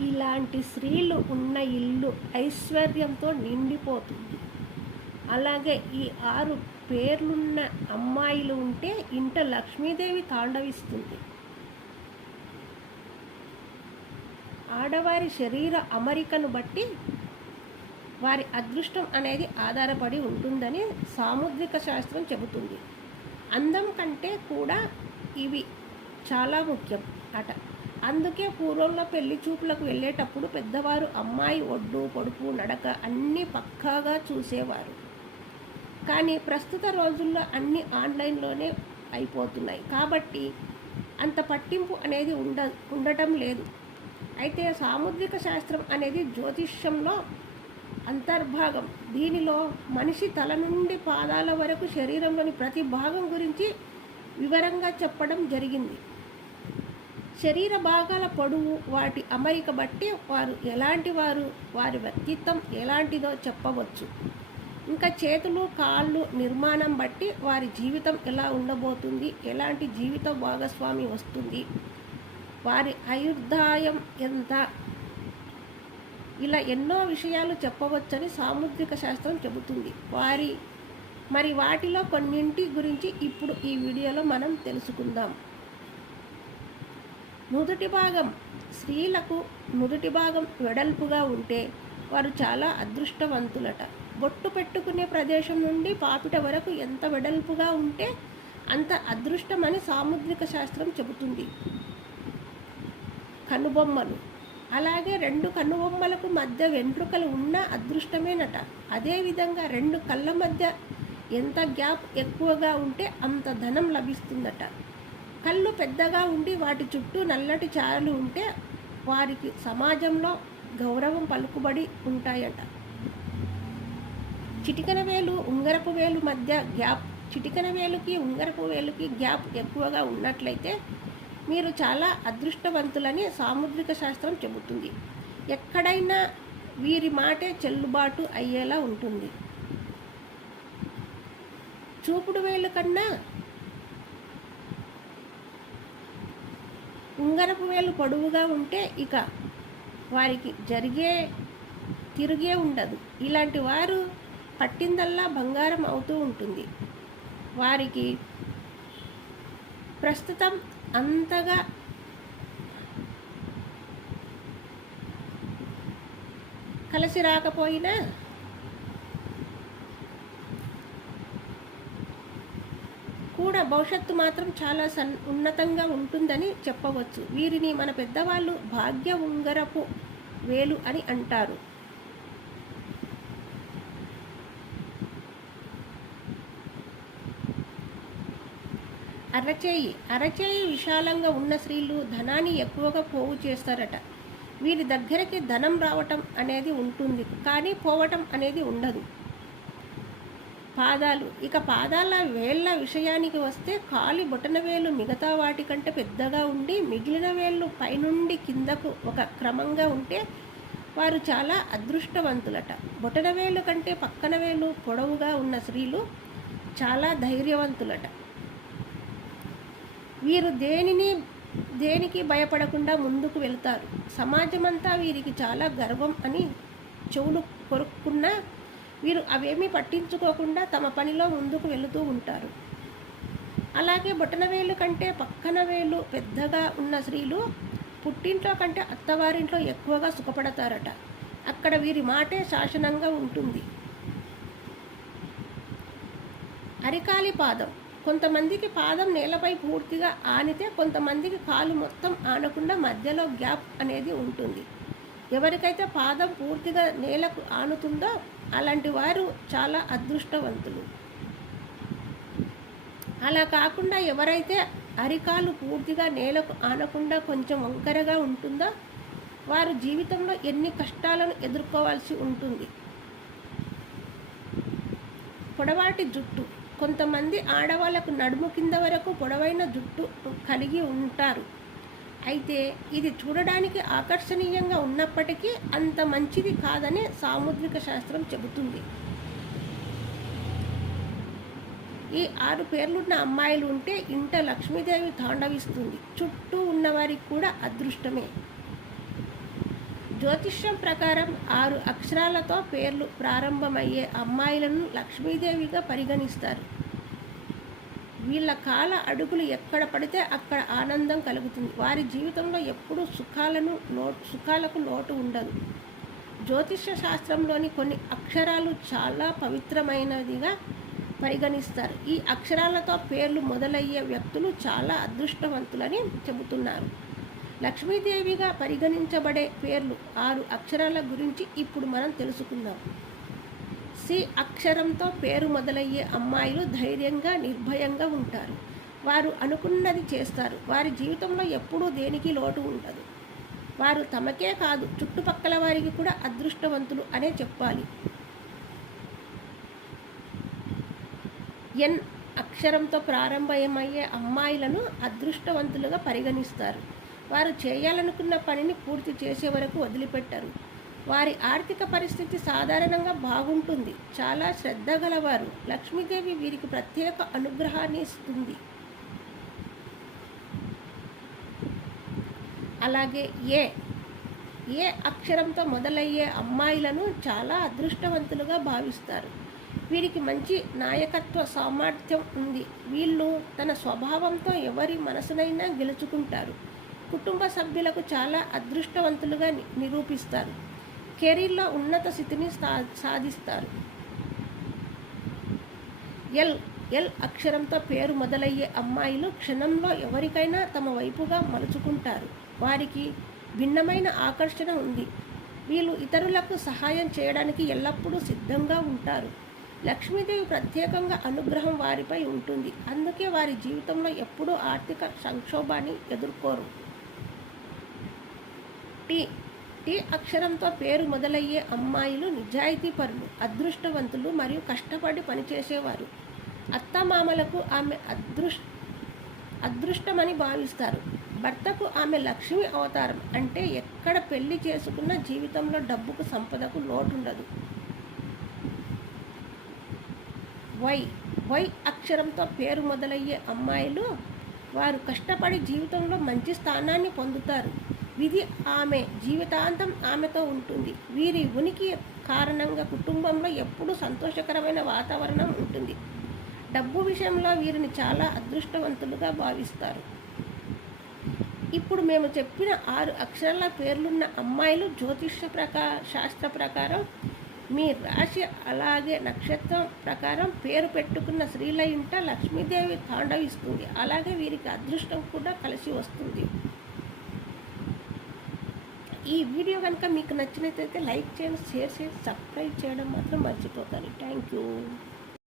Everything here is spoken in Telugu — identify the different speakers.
Speaker 1: ఇలాంటి స్త్రీలు ఉన్న ఇల్లు ఐశ్వర్యంతో నిండిపోతుంది. అలాగే ఈ ఆరు పేర్లున్న అమ్మాయిలు ఉంటే ఇంట లక్ష్మీదేవి తాండవిస్తుంది. ఆడవారి శరీర అమరికను బట్టి వారి అదృష్టం అనేది ఆధారపడి ఉంటుందని సాముద్రిక శాస్త్రం చెబుతుంది. అందం కంటే కూడా ఇవి చాలా ముఖ్యం అట. అందుకే పూర్వంలో పెళ్ళి చూపులకు వెళ్ళేటప్పుడు పెద్దవారు అమ్మాయి ఒడ్డు పొడుపు నడక అన్నీ పక్కాగా చూసేవారు. కానీ ప్రస్తుత రోజుల్లో అన్నీ ఆన్లైన్లోనే అయిపోతున్నాయి. కాబట్టి అంత పట్టింపు అనేది ఉండ ఉండటం లేదు. అయితే సాముద్రిక శాస్త్రం అనేది జ్యోతిష్యంలో అంతర్భాగం. దీనిలో మనిషి తల నుండి పాదాల వరకు శరీరంలోని ప్రతి భాగం గురించి వివరంగా చెప్పడం జరిగింది. శరీర భాగాల పొడవు వాటి అమరిక బట్టి వారు ఎలాంటి వారు వారి వ్యక్తిత్వం ఎలాంటిదో చెప్పవచ్చు. ఇంకా చేతులు కాళ్ళు నిర్మాణం బట్టి వారి జీవితం ఎలా ఉండబోతుంది ఎలాంటి జీవిత భాగస్వామి వస్తుంది వారి ఆయుర్దాయం ఎంత? ఇలా ఎన్నో విషయాలు చెప్పవచ్చని సాముద్రిక శాస్త్రం చెబుతుంది. వారి మరి వాటిలో కొన్నింటి గురించి ఇప్పుడు ఈ వీడియోలో మనం తెలుసుకుందాం. నుదుటి భాగం స్త్రీలకు నుదుటి భాగం వెడల్పుగా ఉంటే వారు చాలా అదృష్టవంతులట. బొట్టు పెట్టుకునే ప్రదేశం నుండి పాపిట వరకు ఎంత వెడల్పుగా ఉంటే అంత అదృష్టమని సాముద్రిక శాస్త్రం చెబుతుంది. కనుబొమ్మలు. అలాగే రెండు కనుబొమ్మలకు మధ్య వెంట్రుకలు ఉన్న అదృష్టమేనట. అదేవిధంగా రెండు కళ్ళ మధ్య ఎంత గ్యాప్ ఎక్కువగా ఉంటే అంత ధనం లభిస్తుందట. కళ్ళు పెద్దగా ఉండి వాటి చుట్టూ నల్లటి చారలు ఉంటే వారికి సమాజంలో గౌరవం పలుకుబడి ఉంటాయట. చిటికన వేలు ఉంగరపు వేలు మధ్య గ్యాప్ చిటికన వేలుకి ఉంగరపు వేలుకి గ్యాప్ ఎక్కువగా ఉన్నట్లయితే మీరు చాలా అదృష్టవంతులని సాముద్రిక శాస్త్రం చెబుతుంది. ఎక్కడైనా వీరి మాటే చెల్లుబాటు అయ్యేలా ఉంటుంది. చూపుడు వేలు కన్నా ఉంగరపు వేలు పొడవుగా ఉంటే ఇక వారికి జరిగే తిరిగే ఉండదు. ఇలాంటి వారు పట్టిందల్లా బంగారం అవుతూ ఉంటుంది. వారికి ప్రస్తుతం అంతగా కలిసి రాకపోయినా కూడా భవిష్యత్తు మాత్రం చాలా సన్ ఉన్నతంగా ఉంటుందని చెప్పవచ్చు. వీరిని మన పెద్దవాళ్ళు భాగ్య ఉంగరపు వేలు అని అంటారు. అరచేయి అరచేయి విశాలంగా ఉన్న స్త్రీలు ధనాన్ని ఎక్కువగా పోగు చేస్తారట. వీరి దగ్గరికి ధనం రావటం అనేది ఉంటుంది కానీ పోవటం అనేది ఉండదు. పాదాలు. ఇక పాదాల వేళ్ళ విషయానికి వస్తే కాలి బొటన వేలు మిగతా వాటికంటే పెద్దగా ఉండి మిగిలిన వేళ్ళు పైనుండి కిందకు ఒక క్రమంగా ఉంటే వారు చాలా అదృష్టవంతులట. బొటన వేలు కంటే పక్కన వేలు పొడవుగా ఉన్న స్త్రీలు చాలా ధైర్యవంతులట. వీరు దేనిని దేనికి భయపడకుండా ముందుకు వెళ్తారు? సమాజమంతా వీరికి చాలా గర్వం అని చెవులు కొరుక్కున్నా వీరు అవేమీ పట్టించుకోకుండా తమ పనిలో ముందుకు వెళుతూ ఉంటారు. అలాగే బొటనవేలు కంటే పక్కన వేలు పెద్దగా ఉన్న స్త్రీలు పుట్టింట్లో కంటే అత్తవారింట్లో ఎక్కువగా సుఖపడతారట. అక్కడ వీరి మాటే శాసనంగా ఉంటుంది. అరికాలి పాదం. కొంతమందికి పాదం నేలపై పూర్తిగా ఆనితే కొంతమందికి కాలు మొత్తం ఆనకుండా మధ్యలో గ్యాప్ అనేది ఉంటుంది. ఎవరికైతే పాదం పూర్తిగా నేలకు ఆనుతుందో అలాంటి వారు చాలా అదృష్టవంతులు. అలా కాకుండా ఎవరైతే అరికాలు పూర్తిగా నేలకు ఆనకుండా కొంచెం వంకరగా ఉంటుందో వారు జీవితంలో ఎన్ని కష్టాలను ఎదుర్కోవాల్సి ఉంటుంది. పొడవాటి జుట్టు. కొంతమంది ఆడవాళ్ళకు నడుము కింద వరకు పొడవైన జుట్టు కలిగి ఉంటారు. అయితే ఇది చూడడానికి ఆకర్షణీయంగా ఉన్నప్పటికీ అంత మంచిది కాదని సాముద్రిక శాస్త్రం చెబుతుంది. ఈ ఆరు పేర్లున్న అమ్మాయిలు ఉంటే ఇంట లక్ష్మీదేవి తాండవిస్తుంది. చుట్టూ ఉన్నవారికి కూడా అదృష్టమే. జ్యోతిష్యం ప్రకారం ఆరు అక్షరాలతో పేర్లు ప్రారంభమయ్యే అమ్మాయిలను లక్ష్మీదేవిగా పరిగణిస్తారు. వీళ్ళ కాల అడుగులు ఎక్కడ పడితే అక్కడ ఆనందం కలుగుతుంది. వారి జీవితంలో ఎప్పుడూ సుఖాలను లో సుఖాలకు లోటు ఉండదు. జ్యోతిష్య శాస్త్రంలోని కొన్ని అక్షరాలు చాలా పవిత్రమైనదిగా పరిగణిస్తారు. ఈ అక్షరాలతో పేర్లు మొదలయ్యే వ్యక్తులు చాలా అదృష్టవంతులని చెబుతున్నారు. లక్ష్మీదేవిగా పరిగణించబడే పేర్లు ఆరు అక్షరాల గురించి ఇప్పుడు మనం తెలుసుకుందాం. సి అక్షరంతో పేరు మొదలయ్యే అమ్మాయిలు ధైర్యంగా నిర్భయంగా ఉంటారు. వారు అనుకున్నది చేస్తారు. వారి జీవితంలో ఎప్పుడూ దేనికి లోటు ఉండదు. వారు తమకే కాదు చుట్టుపక్కల వారికి కూడా అదృష్టవంతులు అనే చెప్పాలి. ఎన్ అక్షరంతో ప్రారంభమయ్యే అమ్మాయిలను అదృష్టవంతులుగా పరిగణిస్తారు. వారు చేయాలనుకున్న పనిని పూర్తి చేసే వరకు వదిలిపెట్టరు. వారి ఆర్థిక పరిస్థితి సాధారణంగా బాగుంటుంది. చాలా శ్రద్ధ గలవారు లక్ష్మీదేవి వీరికి ప్రత్యేక అనుగ్రహాన్ని ఇస్తుంది. అలాగే ఏ ఏ అక్షరంతో మొదలయ్యే అమ్మాయిలను చాలా అదృష్టవంతులుగా భావిస్తారు. వీరికి మంచి నాయకత్వ సామర్థ్యం ఉంది. వీళ్ళు తన స్వభావంతో ఎవరి మనసునైనా గెలుచుకుంటారు. కుటుంబ సభ్యులకు చాలా అదృష్టవంతులుగా ని- నిరూపిస్తారు. కెరీర్లో ఉన్నత స్థితిని సా- సాధిస్తారు. ఎల్ ఎల్ అక్షరంతో పేరు మొదలయ్యే అమ్మాయిలు క్షణంలో ఎవరికైనా తమ వైపుగా మలుచుకుంటారు. వారికి భిన్నమైన ఆకర్షణ ఉంది. వీళ్ళు ఇతరులకు సహాయం చేయడానికి ఎల్లప్పుడూ సిద్ధంగా ఉంటారు. లక్ష్మీదేవి ప్రత్యేకంగా అనుగ్రహం వారిపై ఉంటుంది. అందుకే వారి జీవితంలో ఎప్పుడూ ఆర్థిక సంక్షోభాన్ని ఎదుర్కోరు. టీ టీ అక్షరంతో పేరు మొదలయ్యే అమ్మాయిలు నిజాయితీపరులు అదృష్టవంతులు మరియు కష్టపడి పనిచేసేవారు. అత్తమామలకు ఆమె అదృష్ అదృష్టమని భావిస్తారు. భర్తకు ఆమె లక్ష్మి అవతారం అంటే ఎక్కడ పెళ్ళి చేసుకున్న జీవితంలో డబ్బుకు సంపదకు లోటుండదు. వై వై అక్షరంతో పేరు మొదలయ్యే అమ్మాయిలు వారు కష్టపడి జీవితంలో మంచి స్థానాన్ని పొందుతారు. విధి ఆమె జీవితాంతం ఆమెతో ఉంటుంది. వీరి ఉనికి కారణంగా కుటుంబంలో ఎప్పుడూ సంతోషకరమైన వాతావరణం ఉంటుంది. డబ్బు విషయంలో వీరిని చాలా అదృష్టవంతులుగా భావిస్తారు. ఇప్పుడు మేము చెప్పిన ఆరు అక్షరాల పేర్లున్న అమ్మాయిలు జ్యోతిష్య ప్రకా శాస్త్ర ప్రకారం మీ రాశి అలాగే నక్షత్రం ప్రకారం పేరు పెట్టుకున్న స్త్రీల ఇంట లక్ష్మీదేవి తాండవిస్తుంది. అలాగే వీరికి అదృష్టం కూడా కలిసి వస్తుంది. ఈ వీడియో కనుక మీకు నచ్చినట్లయితే లైక్ చేయండి షేర్ చేసి సబ్స్క్రైబ్ చేయడం మాత్రం మర్చిపోతారు థ్యాంక్ యూ.